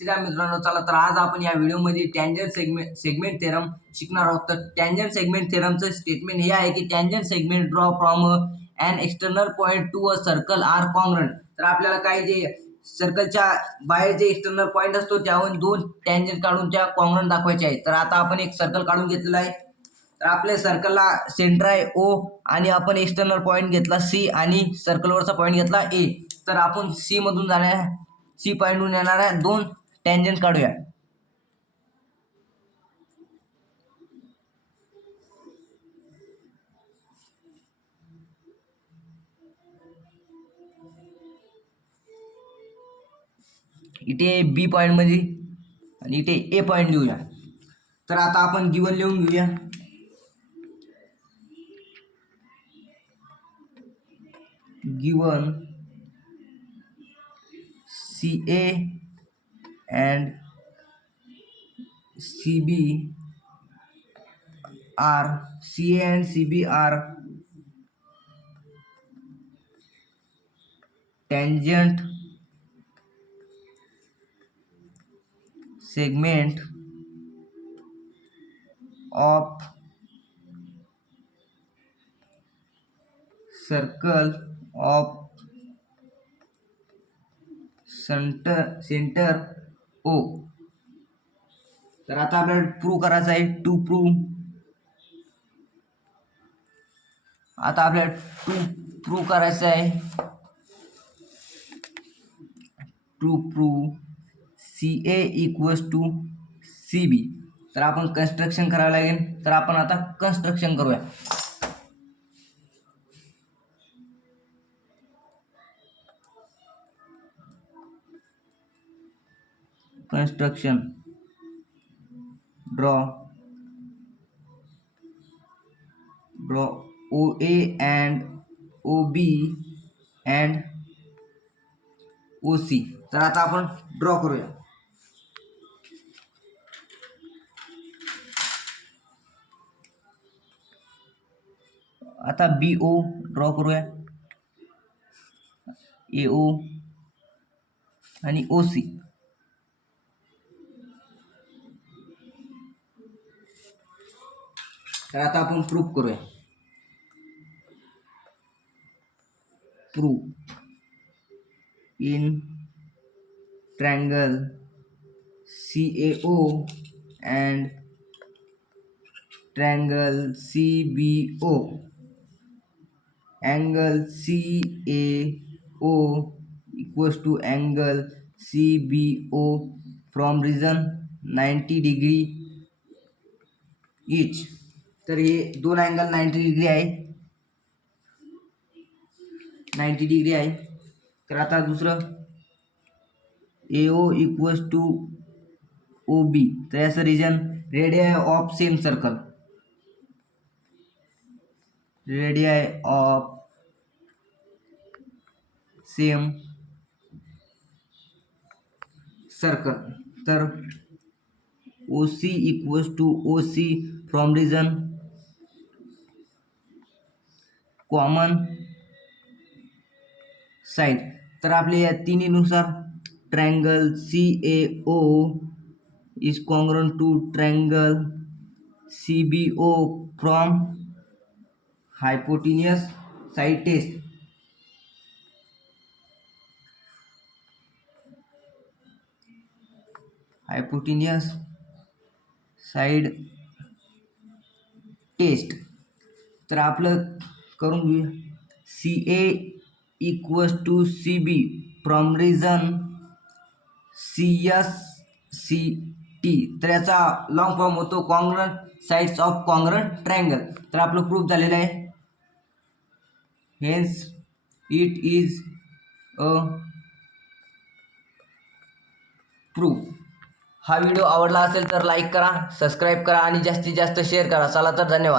नमस्कार मित्रांनो, चला तर आज आपण या व्हिडिओमध्ये टँजंट सेगमेंट थेरम शिकणार आहोत. तर टँजंट सेगमेंट थेरमचं स्टेटमेंट हे आहे की tangent segment draw from an external point to a circle are congruent. तर आपल्याला काही जे सर्कलच्या बाहेर जे एक्सटर्नल पॉइंट असतो त्याहून दोन टँजंट काढून त्या कॉन्ग्रंट दाखवायचे आहे. तर आता आपण एक सर्कल काढून घेतलेला आहे. तर आपल्या सर्कलला सेंटर आहे ओ आणि आपण एक्सटर्नल पॉइंट घेतला सी आणि सर्कलवरचा पॉइंट घेतला ए. तर आपण सी मधून सी पॉइंटहून येणाऱ्या दोन टँजंट काढूया. इथे बी पॉइंट मध्ये आणि इथे ए पॉइंट लिहूया. तर आता आपण गिवन लिहून घेऊया. Given C A and CB are CA and CB are tangent segment of circle of center O. तर आता आपल्याला प्रूव्ह करायचं आहे. To prove CA equals to CB. तर आपण कन्स्ट्रक्शन करावं लागेल. तर आपण आता कन्स्ट्रक्शन करूया. Construction draw OA and OB and OC. तर आता आपण ड्रॉ करूया. आता BO ड्रॉ करूया, AO आणि OC. तर आता आपण प्रूफ करूया. Proof in triangle CAO and triangle CBO, angle CAO equals to angle CBO from region 90 degree each. तर हे दोन अँगल 90 डिग्री आहे. तर आता दुसरं AO इक्वल्स टू OB. तर याचं reason radii of same circle. तर OC equals to OC from reason common side. तर आपल्या या तिन्हीनुसार triangle CAO is congruent to triangle CBO from hypotenuse side test. hypotenuse side test. तर आपलं करून घेऊया. CA equals to CB from reason CSCT. तर याचा लॉंग फॉर्म होतो congruent sides of congruent triangle. तर आपलं प्रूफ झालेलं आहे. Hence it is a proof. हा व्हिडिओ आवडला असेल तर लाईक करा, सबस्क्राईब करा आणि जास्तीत जास्त शेअर करा. चला तर धन्यवाद.